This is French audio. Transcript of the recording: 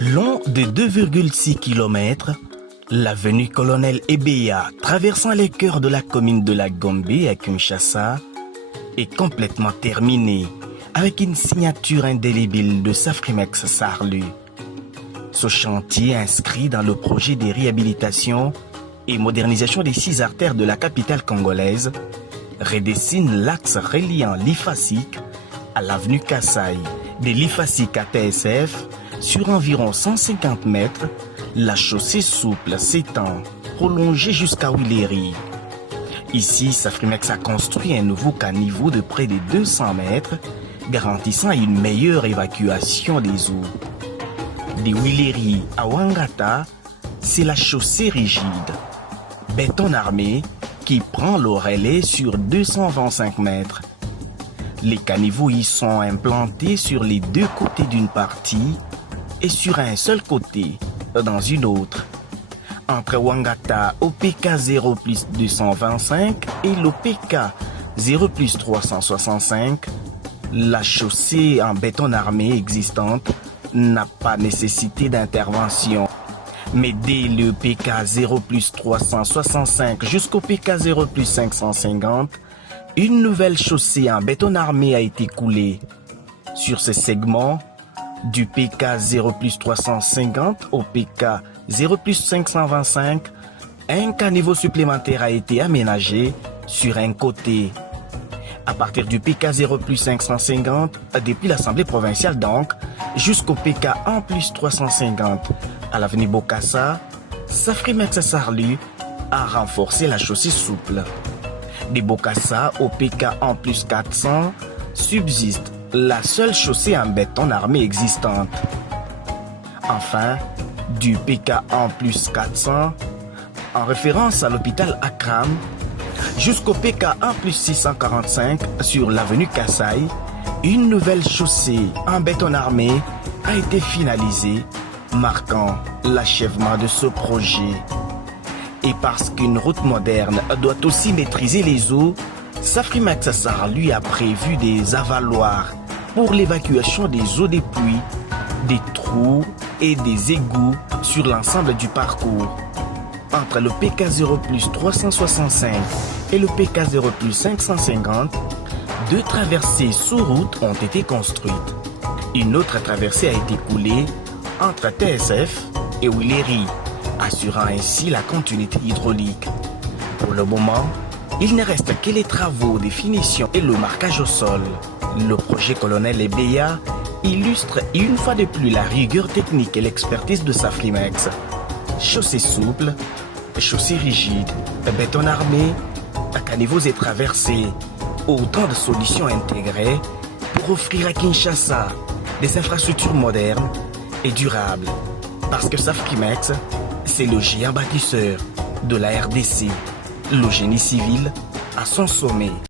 Long de 2,6 km, l'avenue Colonel Ebeya, traversant les cœurs de la commune de la Gombe à Kinshasa, est complètement terminée avec une signature indélébile de Safrimex Sarlu. Ce chantier, inscrit dans le projet de réhabilitation et modernisation des 6 artères de la capitale congolaise, redessine l'axe reliant l'Ifasik à l'avenue Kassaï. De l'Ifasik à TSF, sur environ 150 mètres, la chaussée souple s'étend, prolongée jusqu'à Willery. Ici, Safrimex a construit un nouveau caniveau de près de 200 mètres, garantissant une meilleure évacuation des eaux. De Willery à Wangata, c'est la chaussée rigide, béton armé, qui prend le relais sur 225 mètres. Les caniveaux y sont implantés sur les 2 côtés d'une partie et sur un seul côté dans une autre. Entre Wangata au PK 0 plus 225 et le PK 0 plus 365, la chaussée en béton armé existante n'a pas nécessité d'intervention. Mais dès le PK 0 plus 365 jusqu'au PK 0 plus 550, une nouvelle chaussée en béton armé a été coulée. Sur ce segment, du PK 0 plus 350 au PK 0 plus 525, un caniveau supplémentaire a été aménagé sur un côté. À partir du PK 0 plus 550, depuis l'Assemblée provinciale donc, jusqu'au PK 1 plus 350 à l'avenue Bokassa, Safrimex Sarlu a renforcé la chaussée souple. De Bokassa au PK 1 plus 400 subsiste la seule chaussée en béton armé existante. Enfin, du PK 1 plus 400, en référence à l'hôpital Akram, jusqu'au PK 1 plus 645 sur l'avenue Kassaï, une nouvelle chaussée en béton armé a été finalisée, marquant l'achèvement de ce projet. Et parce qu'une route moderne doit aussi maîtriser les eaux, Safrimex Sarlu a prévu des avaloirs pour l'évacuation des eaux des pluies, des trous et des égouts sur l'ensemble du parcours. Entre le PK 0 plus 365 et le PK 0 plus 550, 2 traversées sous route ont été construites. Une autre traversée a été coulée entre TSF et Willery, assurant ainsi la continuité hydraulique. Pour le moment, il ne reste que les travaux de finition et le marquage au sol. Le projet Colonel Ebeya illustre une fois de plus la rigueur technique et l'expertise de Safrimex. Chaussée souple, chaussée rigide, béton armé, caniveaux et traversées, autant de solutions intégrées pour offrir à Kinshasa des infrastructures modernes et durables. Parce que Safrimex, c'est le géant bâtisseur de la RDC, le génie civil à son sommet.